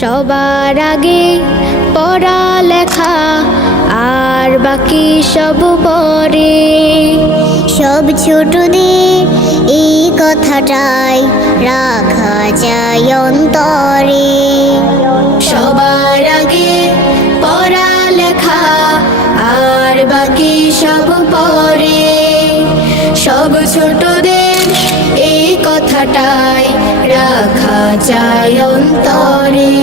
সবার আগে পড়ালেখা আর বাকি সব পরে। সব ছোটদের এই কথাটাই রাখা যায় অন্তরে। সবার আগে পড়ালেখা আর বাকি সব পরে। সব ছোটদের এই কথাটাই রাখা যায় অন্তরে।